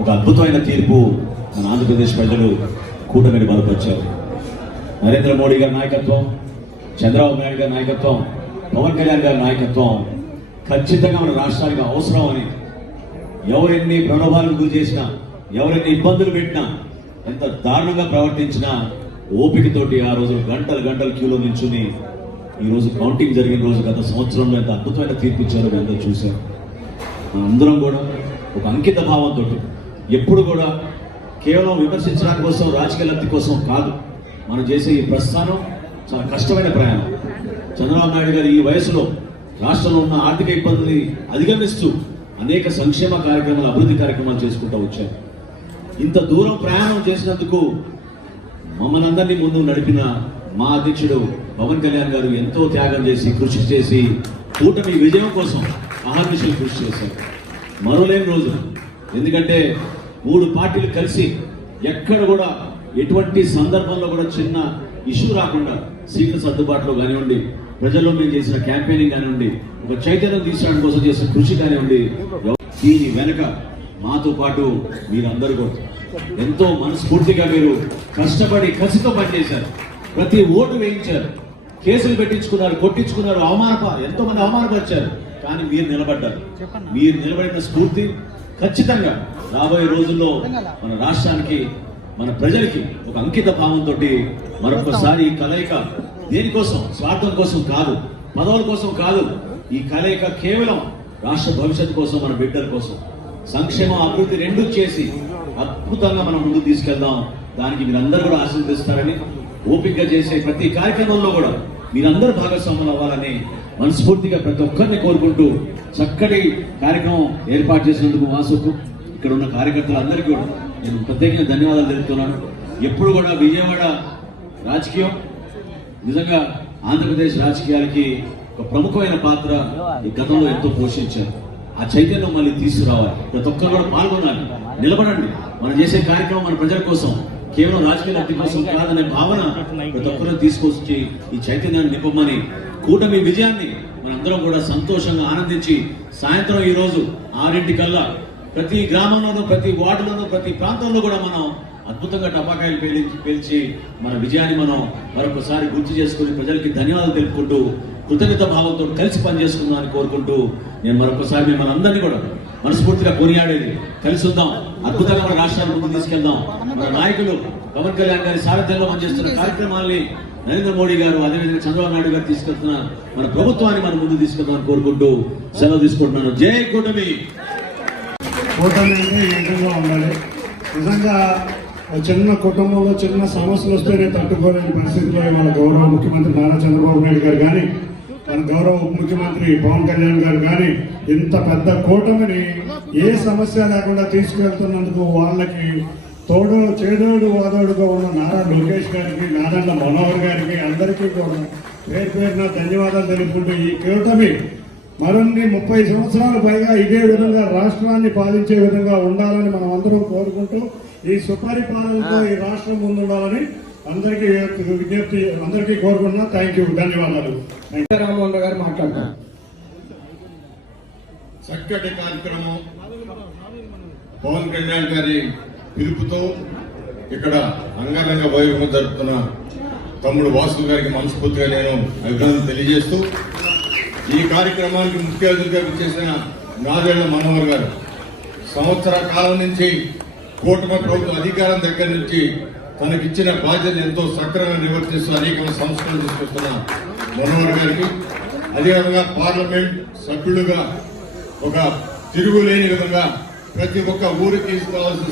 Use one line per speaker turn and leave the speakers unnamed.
ఒక అద్భుతమైన తీర్పు మన ఆంధ్రప్రదేశ్ ప్రజలు కూటమిని బలపరిచారు. నరేంద్ర మోడీ గారి నాయకత్వం చంద్రబాబు నాయుడు గారి నాయకత్వం పవన్ కళ్యాణ్ గారి నాయకత్వం ఖచ్చితంగా మన రాష్ట్రానికి అవసరం అని ఎవరెన్ని ప్రలోభాలకు గురి చేసినా ఎవరెన్ని ఇబ్బందులు పెట్టినా ఎంత దారుణంగా ప్రవర్తించినా ఓపికతోటి ఆ రోజు గంటలు గంటలు క్యూలో నిల్చుని ఈరోజు కౌంటింగ్ జరిగిన రోజు గత సంవత్సరంలో ఎంత అద్భుతమైన తీర్పు ఇచ్చారో అందరూ చూశారు. అందరం కూడా ఒక అంకిత భావంతో ఎప్పుడు కూడా కేవలం విమర్శించడానికి కోసం రాజకీయ లబ్ధి కోసం కాదు. మనం చేసే ఈ ప్రస్థానం చాలా కష్టమైన ప్రయాణం. చంద్రబాబు నాయుడు గారు ఈ వయసులో రాష్ట్రంలో ఉన్న ఆర్థిక ఇబ్బందుల్ని అధిగమిస్తూ అనేక సంక్షేమ కార్యక్రమాలు అభివృద్ధి కార్యక్రమాలు చేసుకుంటూ వచ్చారు. ఇంత దూరం ప్రయాణం చేసినందుకు మమ్మల్ని అందరినీ ముందు నడిపిన మా అధ్యక్షుడు పవన్ కళ్యాణ్ గారు ఎంతో త్యాగం చేసి కృషి చేసి కూటమి విజయం కోసం అహర్నిశలు కృషి చేశారు. మరోలేని రోజు ఎందుకంటే మూడు పార్టీలు కలిసి ఎక్కడ కూడా ఎటువంటి సందర్భంలో కూడా చిన్న ఇష్యూ రాకుండా సీట్ల సర్దుబాటులో కానివ్వండి ప్రజల్లో మేము చేసిన క్యాంపెయినింగ్ కానివ్వండి ఒక చైతన్యం తీసుకోవడం కోసం చేసిన కృషి కానివ్వండి దీని వెనక మాతో పాటు మీరందరూ కూడా ఎంతో మనస్ఫూర్తిగా మీరు కష్టపడి కసితో పనిచేశారు. ప్రతి ఓటు వేయించారు. కేసులు పెట్టించుకున్నారు కొట్టించుకున్నారు అవమానప ఎంతో మంది అవమానపరిచారు. కానీ మీరు నిలబడ్డారు. మీరు నిలబడిన స్ఫూర్తి ఖచ్చితంగా రాబోయే రోజుల్లో మన రాష్ట్రానికి మన ప్రజలకి ఒక అంకిత భావంతో మరొకసారి ఈ కలయిక దేనికోసం? స్వార్థం కోసం కాదు పదవుల కోసం కాదు. ఈ కలయిక కేవలం రాష్ట్ర భవిష్యత్తు కోసం మన బిడ్డల కోసం. సంక్షేమం అభివృద్ధి రెండు చేసి అద్భుతంగా మనం ముందుకు తీసుకెళ్దాం. దానికి మీరందరూ కూడా ఆశీర్వదిస్తారని ఓపికగా చేసే ప్రతి కార్యక్రమంలో కూడా మీరందరూ భాగస్వాములు అవ్వాలని మనస్ఫూర్తిగా ప్రతి ఒక్కరిని కోరుకుంటూ చక్కటి కార్యక్రమం ఏర్పాటు చేసినందుకు వాసుకు ఇక్కడ ఉన్న కార్యకర్తలందరికీ కూడా నేను ప్రత్యేకంగా ధన్యవాదాలు తెలుపుతున్నాను. ఎప్పుడు కూడా విజయవాడ రాజకీయం నిజంగా ఆంధ్రప్రదేశ్ రాజకీయాలకి ఒక ప్రముఖమైన పాత్ర ఈ గతంలో ఎంతో పోషించారు. ఆ చైతన్యం మళ్ళీ తీసుకురావాలి. ప్రతి ఒక్కరు కూడా పాల్గొనాలి. నిలబడండి. మనం చేసే కార్యక్రమం మన ప్రజల కోసం. కేవలం రాజకీయ లబ్ధి కోసం కాదనే భావన ప్రతి ఒక్కరూ తీసుకొచ్చి ఈ చైతన్యాన్ని నింపమని కూటమి విజయాన్ని మనందరం కూడా సంతోషంగా ఆనందించి సాయంత్రం ఈ రోజు ఆరింటికల్లా ప్రతి గ్రామంలోనూ ప్రతి వార్డులోనూ ప్రతి ప్రాంతంలో కూడా మనం అద్భుతంగా టపాకాయలు పేలించి పేల్చి మన విజయాన్ని మనం మరొకసారి గుర్తు చేసుకుని ప్రజలకి ధన్యవాదాలు తెలుపుకుంటూ కృతజ్ఞత భావంతో కలిసి పనిచేసుకుందామని కోరుకుంటూ నేను మరొకసారి మిమ్మల్ని అందరినీ కూడా మనస్ఫూర్తిగా కొనియాడేది కలిసి ఉందాం. అద్భుతంగా మన రాష్ట్రాన్ని ముందుకు తీసుకెళ్దాం. మన నాయకులు పవన్ కళ్యాణ్ గారి సారథ్యంలో పనిచేస్తున్న కార్యక్రమాల్ని నరేంద్ర మోడీ గారు అదేవిధంగా చంద్రబాబు నాయుడు గారు తీసుకెళ్తున్న మన ప్రభుత్వాన్ని మనం ముందు తీసుకెళ్దామని కోరుకుంటూ సెలవు తీసుకుంటున్నాను. జై కూటమి!
కూటమి అంటే విధంగా ఉండాలి. నిజంగా చిన్న కుటుంబంలో చిన్న సమస్యలు వస్తేనే తట్టుకోలేని పరిస్థితిలో మన గౌరవ ముఖ్యమంత్రి నారా చంద్రబాబు నాయుడు గారు కానీ మన గౌరవ ఉప ముఖ్యమంత్రి పవన్ కళ్యాణ్ గారు కానీ ఇంత పెద్ద కూటమిని ఏ సమస్య లేకుండా తీసుకెళ్తున్నందుకు వాళ్ళకి తోడు చేదోడు వాదోడుగా ఉన్న నారా లోకేష్ గారికి నారాయణ మనోహర్ గారికి అందరికీ కూడా పేరు పేరున ధన్యవాదాలు తెలుపుకుంటూ ఈ కూటమి మరిన్ని ముప్పై సంవత్సరాలు పైగా ఇదే విధంగా రాష్ట్రాన్ని పాలించే విధంగా ఉండాలని మనం అందరం కోరుకుంటూ ఈ సుపరిపాలనతో ఈ రాష్ట్రం ముందుండాలని అందరికీ విజ్ఞప్తి అందరికీ కోరుకుంటున్నా థ్యాంక్ యూ ధన్యవాదాలు.
రామ్మోహన్ రావు గారు మాట్లాడతారు.
చక్కటి కార్యక్రమం. పవన్ కళ్యాణ్ గారి పిలుపుతో ఇక్కడ అంగరంగ వైభవం జరుపుతున్న తమ్ముడు వాసు గారికి మనస్ఫూర్తిగా నేను అభినందన తెలియజేస్తూ ఈ కార్యక్రమానికి ముఖ్య అతిథిగా విచ్చేసిన నాదేళ్ళ మనోహర్ గారు. సంవత్సర కాలం నుంచి కూటమి ప్రభుత్వ అధికారం దగ్గర నుంచి తనకిచ్చిన బాధ్యత ఎంతో సక్రమంగా నివర్తిస్తూ అనేక సంస్కరణ తీసుకొస్తున్న మనోహర్ గారికి. అదేవిధంగా పార్లమెంట్ సభ్యులుగా ఒక తిరుగులేని విధంగా ప్రతి ఒక్క ఊరికి కావాల్సిన